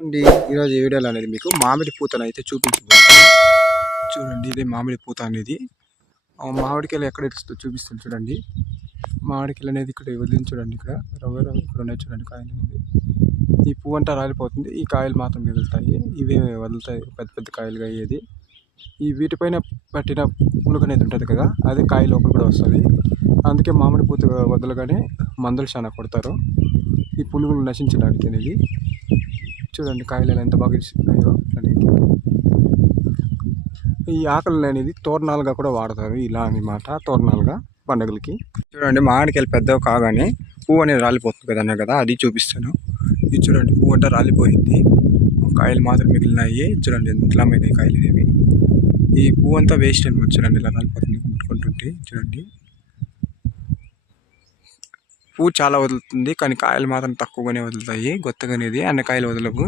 అండి ఈరోజు ఈ వీడియోలో అనేది మీకు మామిడి పూతను అయితే చూపించబోతున్నాను. చూడండి, ఇదే మామిడి పూత అనేది. మామిడికాయలు ఎక్కడ ఇస్తుందో చూపిస్తాను చూడండి. మామిడికాయలు అనేది ఇక్కడ వదిలింది చూడండి. ఇక్కడ ఇక్కడ ఉన్నాయి చూడండి కాయలు అనేది. ఈ పువ్వు అంతా రాలిపోతుంది, ఈ కాయలు మాత్రం మిగులుతాయి. ఇవే వదులుతాయి పెద్ద పెద్ద కాయలుగా అయ్యేది. ఈ వీటిపైన పట్టిన పులుగు అనేది ఉంటుంది కదా, అదే కాయ లోపల కూడా వస్తుంది. అందుకే మామిడి పూత వదలగానే మందులు చాలా కొడతారు ఈ పురుగులు నశించడానికి అనేది. చూడండి కాయలు ఎంత బాగా ఇస్తున్నాయో అనేది. ఈ ఆకులు అనేది తోరణాలుగా కూడా వాడతారు, ఇలా అన్నమాట. తోరణాలుగా పండుగలకి. చూడండి, మామిడికాయలు పెద్దవి కాగానే పువ్వు అనేది రాలిపోతుంది కదా కదా, అది చూపిస్తాను. ఇది చూడండి, పువ్వు అంతా రాలిపోయింది, కాయలు మాత్రం మిగిలినాయి. చూడండి ఎంతలా అయినాయి కాయలు అనేవి. ఈ పువ్వు అంతా వేస్ట్ అనమాట. చూడండి ఇలా రాలిపోతుంది ముట్టుకుంటుంటే. చూడండి, పువ్వు చాలా వదులుతుంది కానీ కాయలు మాత్రం తక్కువగానే వదులుతాయి. గొత్తగా అనేది అన్ని కాయలు వదలవు.